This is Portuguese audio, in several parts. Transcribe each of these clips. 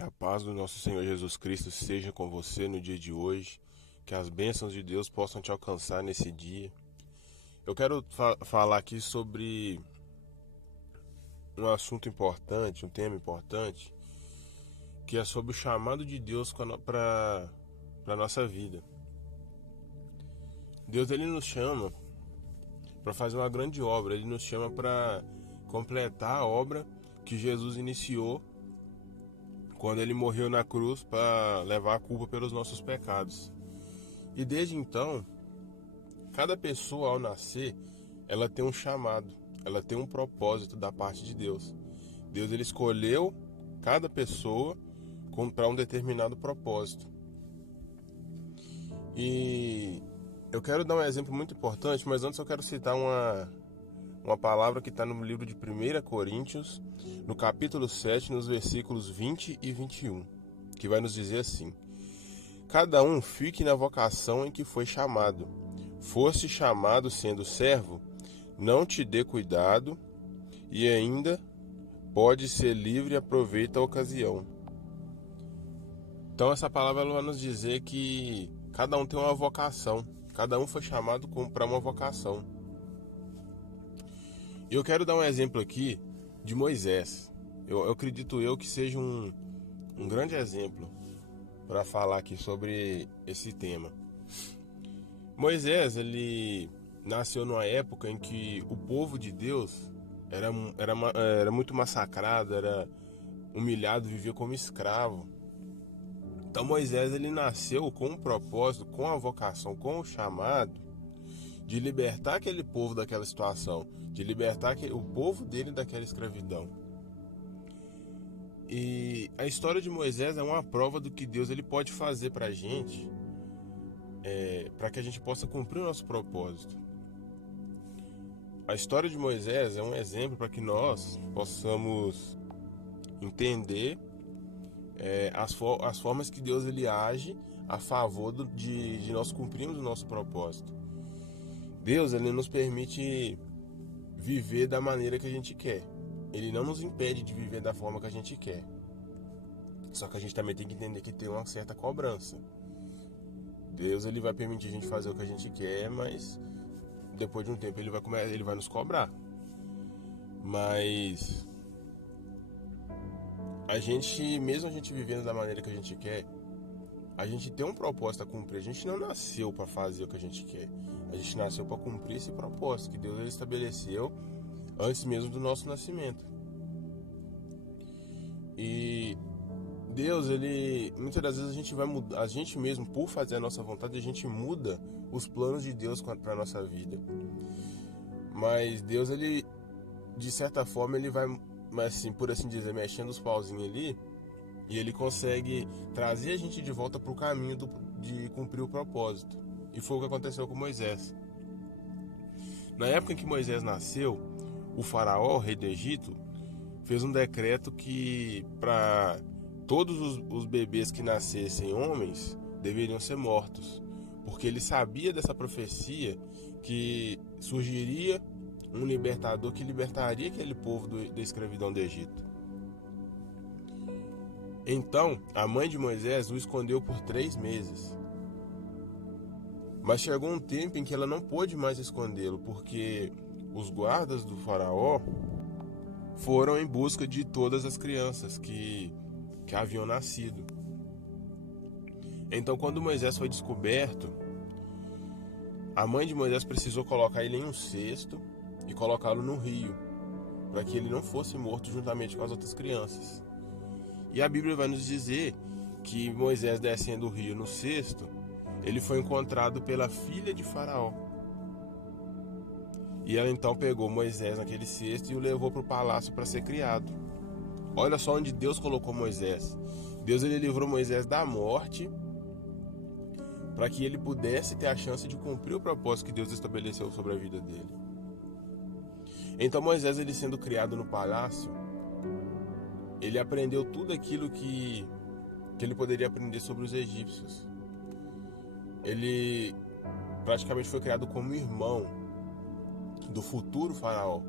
Que a paz do nosso Senhor Jesus Cristo seja com você no dia de hoje. Que as bênçãos de Deus possam te alcançar nesse dia. Eu quero falar aqui sobre um assunto importante, um tema importante, que é sobre o chamado de Deus para a nossa vida. Deus ele nos chama para fazer uma grande obra, ele nos chama para completar a obra que Jesus iniciou quando ele morreu na cruz para levar a culpa pelos nossos pecados. E desde então, cada pessoa ao nascer, ela tem um chamado, ela tem um propósito da parte de Deus. Deus ele escolheu cada pessoa para um determinado propósito. E eu quero dar um exemplo muito importante, mas antes eu quero citar uma palavra que está no livro de 1 Coríntios, no capítulo 7, nos versículos 20 e 21, que vai nos dizer assim: cada um fique na vocação em que foi chamado. Foste chamado sendo servo, não te dê cuidado, e ainda pode ser livre e aproveita a ocasião. Então essa palavra ela vai nos dizer que cada um tem uma vocação, cada um foi chamado para uma vocação. E eu quero dar um exemplo aqui de Moisés. Eu acredito que seja um grande exemplo para falar aqui sobre esse tema. Moisés, ele nasceu numa época em que o povo de Deus era muito massacrado, era humilhado, vivia como escravo. Então Moisés, ele nasceu com um propósito, com a vocação, com o chamado de libertar aquele povo daquela situação, de libertar o povo dele daquela escravidão. E a história de Moisés é uma prova do que Deus ele pode fazer para a gente, para que a gente possa cumprir o nosso propósito. A história de Moisés é um exemplo para que nós possamos entender as formas que Deus ele age a favor de nós cumprirmos o nosso propósito. Deus ele nos permite viver da maneira que a gente quer. Ele não nos impede de viver da forma que a gente quer. Só que a gente também tem que entender que tem uma certa cobrança. Deus ele vai permitir a gente fazer o que a gente quer, mas depois de um tempo ele vai nos cobrar. Mas mesmo a gente vivendo da maneira que a gente quer, a gente tem um propósito a cumprir. A gente não nasceu para fazer o que a gente quer. A gente nasceu para cumprir esse propósito que Deus ele estabeleceu antes mesmo do nosso nascimento. E Deus, muitas das vezes a gente vai mudar, a gente mesmo, por fazer a nossa vontade, a gente muda os planos de Deus para a nossa vida. Mas Deus, ele, de certa forma, ele vai, assim, por assim dizer, mexendo os pauzinhos ali, e ele consegue trazer a gente de volta para o caminho de cumprir o propósito. E foi o que aconteceu com Moisés. Na época em que Moisés nasceu, o faraó, o rei do Egito, fez um decreto que para todos os bebês que nascessem homens deveriam ser mortos, porque ele sabia dessa profecia que surgiria um libertador que libertaria aquele povo da escravidão do Egito. Então, a mãe de Moisés o escondeu por 3 meses. Mas chegou um tempo em que ela não pôde mais escondê-lo, porque os guardas do faraó foram em busca de todas as crianças que haviam nascido. Então, quando Moisés foi descoberto, a mãe de Moisés precisou colocar ele em um cesto e colocá-lo no rio, para que ele não fosse morto juntamente com as outras crianças. E a Bíblia vai nos dizer que Moisés, descendo o rio no cesto, ele foi encontrado pela filha de Faraó. E ela então pegou Moisés naquele cesto e o levou para o palácio para ser criado. Olha só onde Deus colocou Moisés. Deus ele livrou Moisés da morte para que ele pudesse ter a chance de cumprir o propósito que Deus estabeleceu sobre a vida dele. Então Moisés, ele sendo criado no palácio, ele aprendeu tudo aquilo que ele poderia aprender sobre os egípcios. Ele praticamente foi criado como irmão do futuro faraó.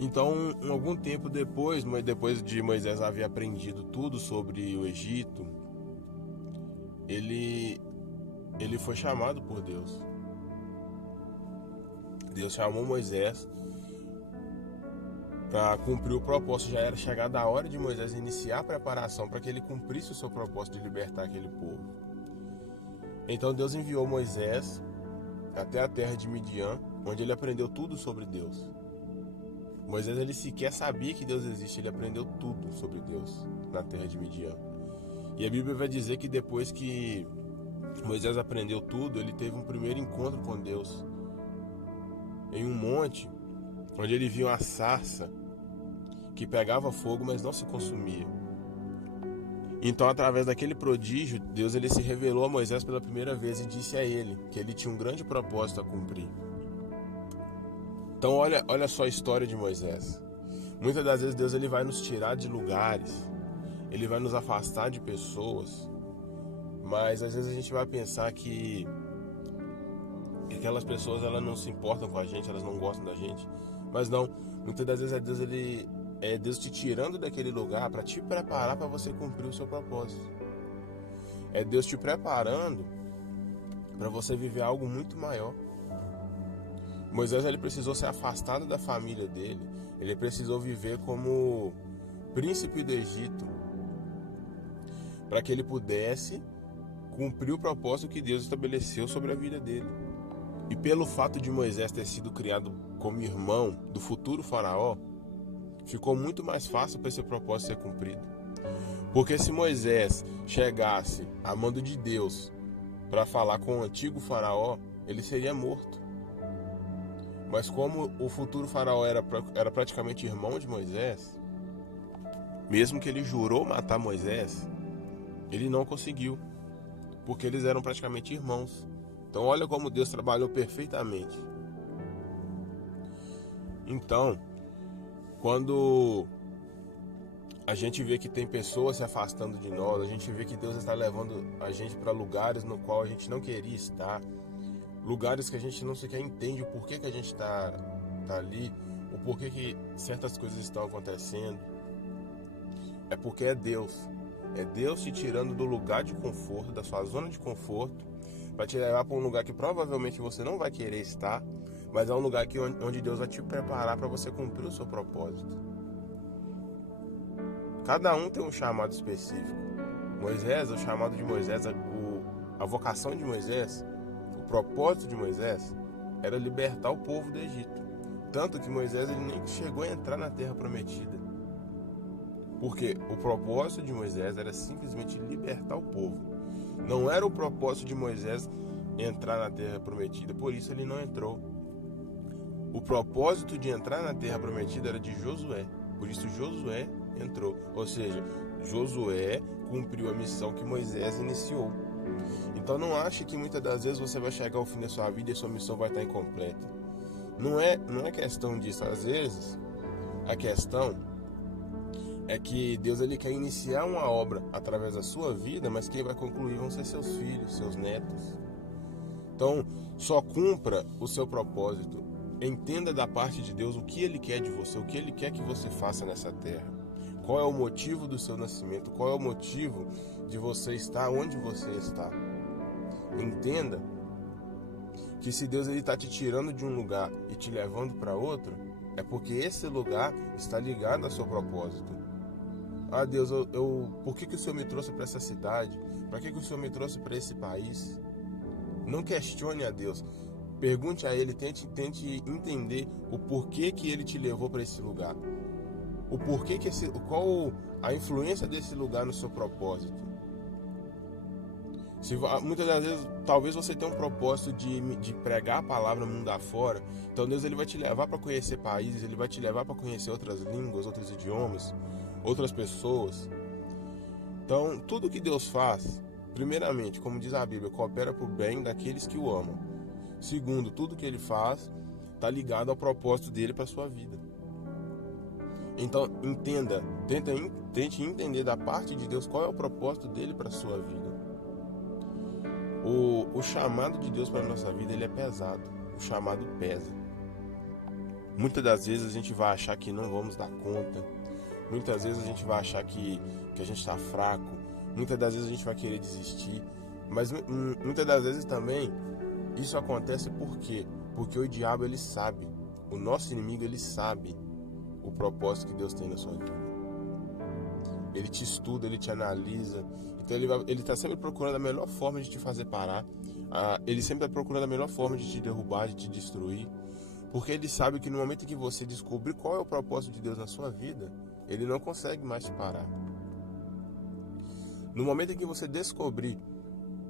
Então, algum tempo depois de Moisés haver aprendido tudo sobre o Egito, ele foi chamado por Deus. Deus chamou Moisés para cumprir o propósito. Já era chegada a hora de Moisés iniciar a preparação para que ele cumprisse o seu propósito de libertar aquele povo. Então Deus enviou Moisés até a terra de Midian, onde ele aprendeu tudo sobre Deus. Moisés, ele sequer sabia que Deus existe, ele aprendeu tudo sobre Deus na terra de Midian. E a Bíblia vai dizer que depois que Moisés aprendeu tudo, ele teve um primeiro encontro com Deus em um monte, onde ele viu uma sarça que pegava fogo, mas não se consumia. Então, através daquele prodígio, Deus ele se revelou a Moisés pela primeira vez e disse a ele que ele tinha um grande propósito a cumprir. Então, olha só a história de Moisés. Muitas das vezes Deus ele vai nos tirar de lugares, ele vai nos afastar de pessoas, mas às vezes a gente vai pensar que aquelas pessoas elas não se importam com a gente, elas não gostam da gente, mas não. Muitas das vezes é Deus te tirando daquele lugar para te preparar para você cumprir o seu propósito. É Deus te preparando para você viver algo muito maior. Moisés ele precisou ser afastado da família dele, ele precisou viver como príncipe do Egito, para que ele pudesse cumprir o propósito que Deus estabeleceu sobre a vida dele. E pelo fato de Moisés ter sido criado como irmão do futuro faraó, ficou muito mais fácil para esse propósito ser cumprido. Porque se Moisés chegasse a mando de Deus para falar com o antigo faraó, ele seria morto. Mas como o futuro faraó era praticamente irmão de Moisés, mesmo que ele jurou matar Moisés, ele não conseguiu, porque eles eram praticamente irmãos. Então olha como Deus trabalhou perfeitamente. Então, quando a gente vê que tem pessoas se afastando de nós, a gente vê que Deus está levando a gente para lugares no qual a gente não queria estar, lugares que a gente não sequer entende o porquê que a gente está ali, o porquê que certas coisas estão acontecendo, é porque é Deus te tirando do lugar de conforto, da sua zona de conforto, para te levar para um lugar que provavelmente você não vai querer estar, mas é um lugar onde Deus vai te preparar para você cumprir o seu propósito. Cada um tem um chamado específico. Moisés, o chamado de Moisés, a vocação de Moisés, o propósito de Moisés era libertar o povo do Egito. Tanto que Moisés ele nem chegou a entrar na terra prometida. Porque o propósito de Moisés era simplesmente libertar o povo. Não era o propósito de Moisés entrar na terra prometida, por isso ele não entrou. O propósito de entrar na terra prometida era de Josué, por isso Josué entrou. Ou seja, Josué cumpriu a missão que Moisés iniciou. Então não ache que muitas das vezes você vai chegar ao fim da sua vida e sua missão vai estar incompleta. Não é questão disso. Às vezes a questão é que Deus ele quer iniciar uma obra através da sua vida, mas quem vai concluir vão ser seus filhos, seus netos. Então só cumpra o seu propósito. Entenda da parte de Deus o que Ele quer de você, o que Ele quer que você faça nessa terra. Qual é o motivo do seu nascimento, qual é o motivo de você estar onde você está. Entenda que se Deus está te tirando de um lugar e te levando para outro, é porque esse lugar está ligado ao seu propósito. Ah, Deus, por que o Senhor me trouxe para essa cidade? Para que o Senhor me trouxe para esse país? Não questione a Deus. Pergunte a Ele, tente entender o porquê que Ele te levou para esse lugar. O porquê qual a influência desse lugar no seu propósito. Muitas das vezes, talvez você tenha um propósito de pregar a palavra no mundo afora. Então Deus ele vai te levar para conhecer países, Ele vai te levar para conhecer outras línguas, outros idiomas, outras pessoas. Então, tudo que Deus faz, primeiramente, como diz a Bíblia, coopera para o bem daqueles que o amam. Segundo, tudo que Ele faz está ligado ao propósito dele para a sua vida. Então, tente entender da parte de Deus qual é o propósito dele para a sua vida. O chamado de Deus para a nossa vida, ele é pesado. O chamado pesa. Muitas das vezes a gente vai achar que não vamos dar conta. Muitas vezes a gente vai achar que a gente está fraco. Muitas das vezes a gente vai querer desistir. Mas muitas das vezes também isso acontece por quê? Porque o diabo, ele sabe. O nosso inimigo, ele sabe o propósito que Deus tem na sua vida. Ele te estuda, ele te analisa. Então ele está sempre procurando a melhor forma de te fazer parar. Ele sempre está procurando a melhor forma de te derrubar, de te destruir. Porque ele sabe que no momento em que você descobrir qual é o propósito de Deus na sua vida, ele não consegue mais te parar. No momento em que você descobrir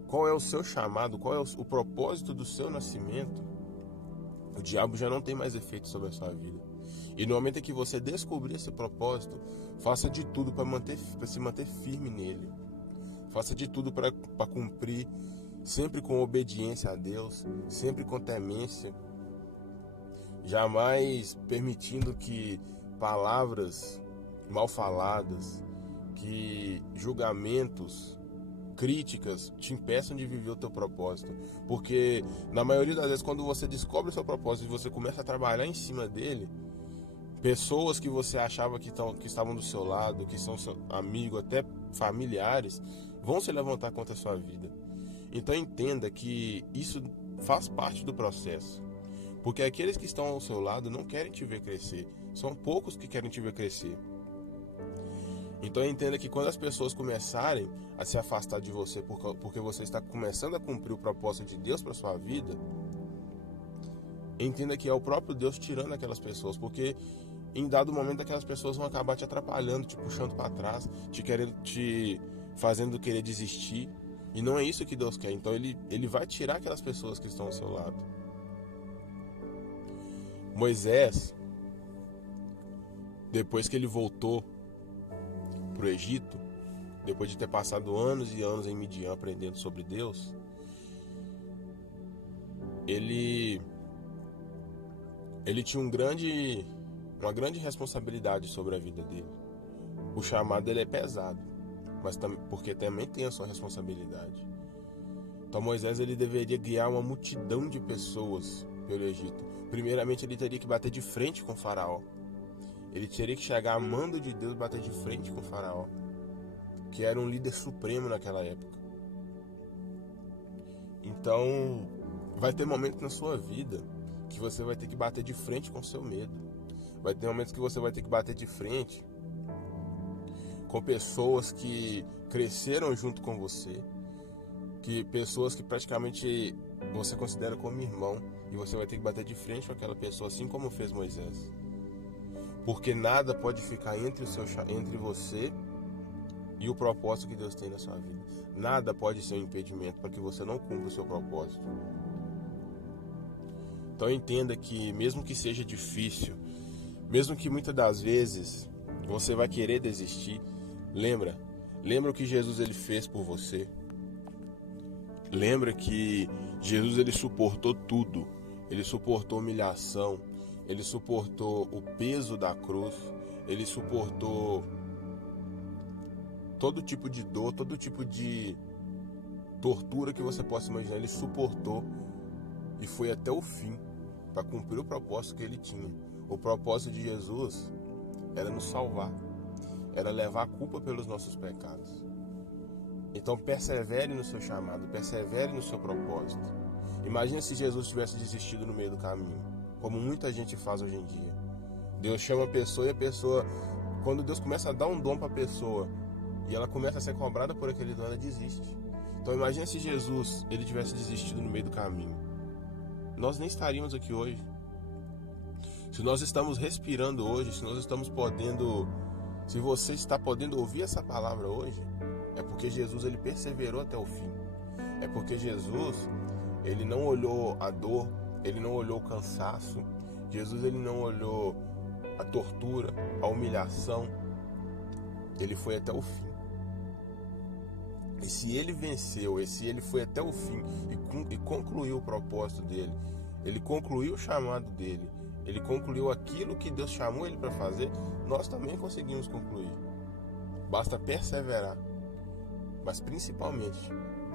qual é o seu chamado, qual é o propósito do seu nascimento, o diabo já não tem mais efeito sobre a sua vida. E no momento em que você descobrir esse propósito, faça de tudo para se manter firme nele. Faça de tudo para cumprir, sempre com obediência a Deus, sempre com temência. Jamais permitindo que palavras mal faladas, que julgamentos, críticas te impeçam de viver o teu propósito. Porque na maioria das vezes, quando você descobre o seu propósito e você começa a trabalhar em cima dele, pessoas que você achava que estavam do seu lado, que são seu amigo, até familiares, vão se levantar contra a sua vida. Então entenda que isso faz parte do processo. Porque aqueles que estão ao seu lado não querem te ver crescer. São poucos que querem te ver crescer. Então entenda que quando as pessoas começarem a se afastar de você porque você está começando a cumprir o propósito de Deus para sua vida, entenda que é o próprio Deus tirando aquelas pessoas, porque em dado momento aquelas pessoas vão acabar te atrapalhando, te puxando para trás, te fazendo querer desistir, e não é isso que Deus quer. Então ele vai tirar aquelas pessoas que estão ao seu lado. Moisés, depois que ele voltou para o Egito, depois de ter passado anos e anos em Midian aprendendo sobre Deus, ele tinha uma grande responsabilidade sobre a vida dele. O chamado dele é pesado, mas porque também tem a sua responsabilidade. Então Moisés, ele deveria guiar uma multidão de pessoas pelo Egito. Primeiramente, ele teria que bater de frente com o faraó. Ele teria que chegar a mando de Deus e bater de frente com o faraó, que era um líder supremo naquela época. Então, vai ter momentos na sua vida que você vai ter que bater de frente com o seu medo. Vai ter momentos que você vai ter que bater de frente com pessoas que cresceram junto com você, pessoas que praticamente você considera como irmão, e você vai ter que bater de frente com aquela pessoa, assim como fez Moisés. Porque nada pode ficar entre você e o propósito que Deus tem na sua vida. Nada pode ser um impedimento para que você não cumpra o seu propósito. Então entenda que mesmo que seja difícil, mesmo que muitas das vezes você vai querer desistir, lembra o que Jesus ele fez por você. Lembra que Jesus ele suportou tudo. Ele suportou humilhação, ele suportou o peso da cruz, ele suportou todo tipo de dor, todo tipo de tortura que você possa imaginar. Ele suportou e foi até o fim para cumprir o propósito que ele tinha. O propósito de Jesus era nos salvar, era levar a culpa pelos nossos pecados. Então persevere no seu chamado, persevere no seu propósito. Imagina se Jesus tivesse desistido no meio do caminho, como muita gente faz hoje em dia. Deus chama a pessoa e a pessoa, quando Deus começa a dar um dom para a pessoa e ela começa a ser cobrada por aquele dom, ela desiste. Então imagina se Jesus ele tivesse desistido no meio do caminho. Nós nem estaríamos aqui hoje. Se nós estamos respirando hoje, se nós estamos podendo, se você está podendo ouvir essa palavra hoje, é porque Jesus ele perseverou até o fim. É porque Jesus ele não olhou a dor, ele não olhou o cansaço. Jesus ele não olhou a tortura, a humilhação. Ele foi até o fim. E se ele venceu, e se ele foi até o fim e concluiu o propósito dele, ele concluiu o chamado dele, ele concluiu aquilo que Deus chamou ele para fazer, nós também conseguimos concluir. Basta perseverar, mas principalmente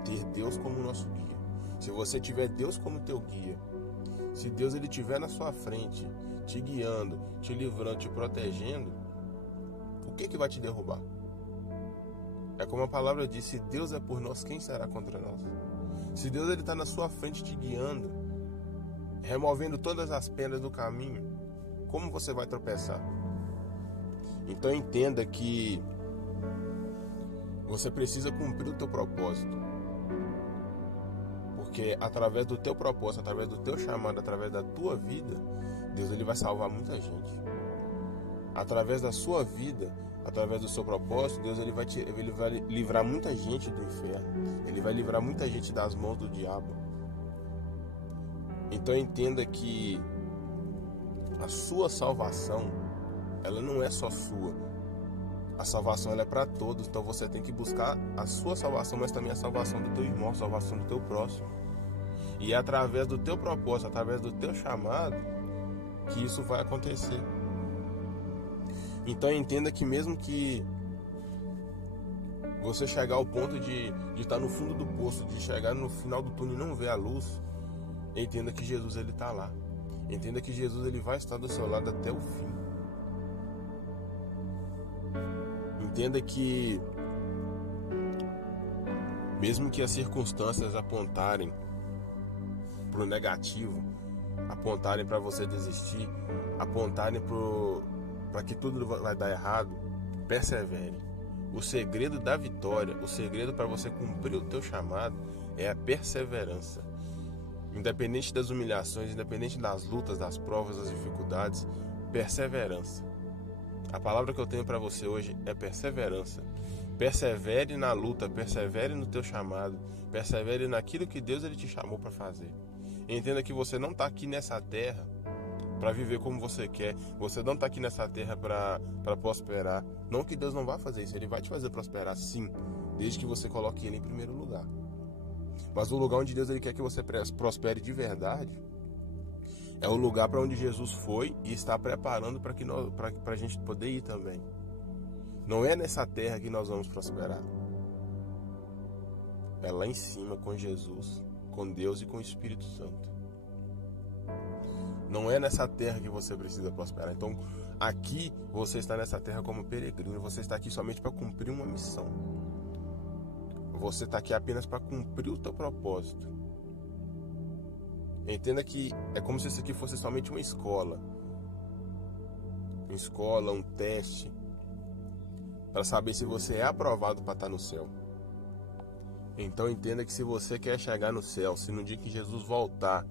ter Deus como nosso guia. Se você tiver Deus como teu guia, se Deus ele estiver na sua frente, te guiando, te livrando, te protegendo, o que vai te derrubar? É como a palavra diz, se Deus é por nós, quem será contra nós? Se Deus está na sua frente te guiando, removendo todas as pedras do caminho, como você vai tropeçar? Então entenda que você precisa cumprir o teu propósito. Porque através do teu propósito, através do teu chamado, através da tua vida, Deus ele vai salvar muita gente. Através da sua vida, através do seu propósito, Deus ele vai livrar muita gente do inferno. Ele vai livrar muita gente das mãos do diabo. Então entenda que a sua salvação, ela não é só sua. A salvação ela é para todos. Então você tem que buscar a sua salvação, mas também a salvação do teu irmão, a salvação do teu próximo. E é através do teu propósito, através do teu chamado, que isso vai acontecer. Então entenda que mesmo que você chegar ao ponto de estar no fundo do poço, de chegar no final do túnel e não ver a luz, entenda que Jesus ele está lá. Entenda que Jesus ele vai estar do seu lado até o fim. Entenda que mesmo que as circunstâncias apontarem para o negativo, apontarem para você desistir, apontarem para que tudo vai dar errado, persevere. O segredo da vitória, o segredo para você cumprir o teu chamado é a perseverança. Independente das humilhações, independente das lutas, das provas, das dificuldades, perseverança. A palavra que eu tenho para você hoje é perseverança. Persevere na luta, persevere no teu chamado, persevere naquilo que Deus ele te chamou para fazer. Entenda que você não está aqui nessa terra para viver como você quer. Você não está aqui nessa terra para prosperar. Não que Deus não vá fazer isso, Ele vai te fazer prosperar sim, desde que você coloque Ele em primeiro lugar. Mas o lugar onde Deus ele quer que você prospere de verdade é o lugar para onde Jesus foi e está preparando para a gente poder ir também. Não é nessa terra que nós vamos prosperar. É lá em cima com Jesus, com Deus e com o Espírito Santo. Não é nessa terra que você precisa prosperar. Então, aqui você está nessa terra como peregrino. Você está aqui somente para cumprir uma missão. Você está aqui apenas para cumprir o teu propósito. Entenda que é como se isso aqui fosse somente uma escola. Uma escola, um teste, para saber se você é aprovado para estar no céu. Então entenda que se você quer chegar no céu, se no dia que Jesus voltar,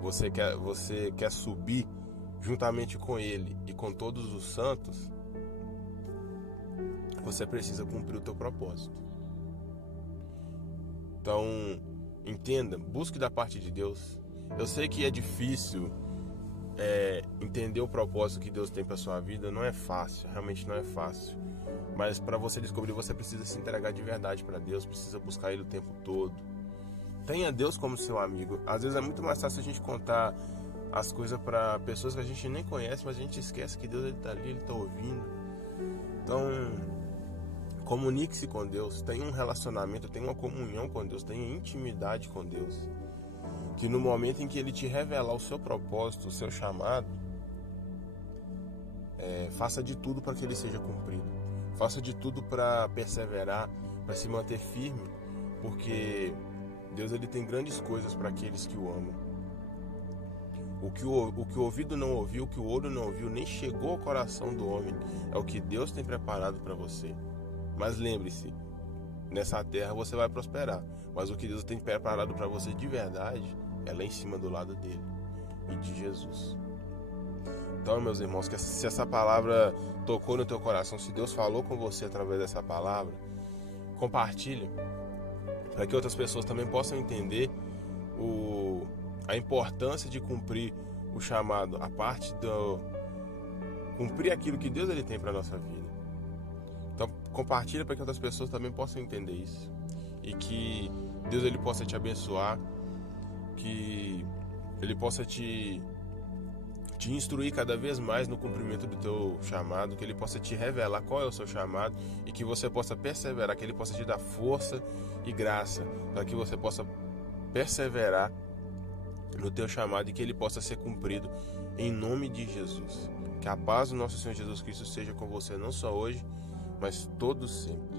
você quer subir juntamente com Ele e com todos os santos, você precisa cumprir o teu propósito. Então, entenda, busque da parte de Deus. Eu sei que é difícil entender o propósito que Deus tem para sua vida, não é fácil, realmente não é fácil. Mas para você descobrir, você precisa se entregar de verdade para Deus, precisa buscar Ele o tempo todo. Tenha Deus como seu amigo. Às vezes é muito mais fácil a gente contar as coisas para pessoas que a gente nem conhece, mas a gente esquece que Deus está ali, Ele está ouvindo. Então, comunique-se com Deus, tenha um relacionamento, tenha uma comunhão com Deus, tenha intimidade com Deus. Que no momento em que Ele te revelar o seu propósito, o seu chamado, faça de tudo para que ele seja cumprido. Faça de tudo para perseverar, para se manter firme, porque Deus ele tem grandes coisas para aqueles que o amam. O que o ouvido não ouviu, o que o olho não ouviu, nem chegou ao coração do homem, é o que Deus tem preparado para você. Mas lembre-se, nessa terra você vai prosperar, mas o que Deus tem preparado para você de verdade é lá em cima do lado dele e de Jesus. Então, meus irmãos, que se essa palavra tocou no teu coração, se Deus falou com você através dessa palavra, compartilhe para que outras pessoas também possam entender a importância de cumprir o chamado, a parte do cumprir aquilo que Deus ele tem para nossa vida. Então, compartilha para que outras pessoas também possam entender isso e que Deus ele possa te abençoar, que Ele possa te instruir cada vez mais no cumprimento do teu chamado, que Ele possa te revelar qual é o seu chamado e que você possa perseverar, que Ele possa te dar força e graça para que você possa perseverar no teu chamado e que ele possa ser cumprido em nome de Jesus. Que a paz do nosso Senhor Jesus Cristo seja com você não só hoje, mas todo sempre.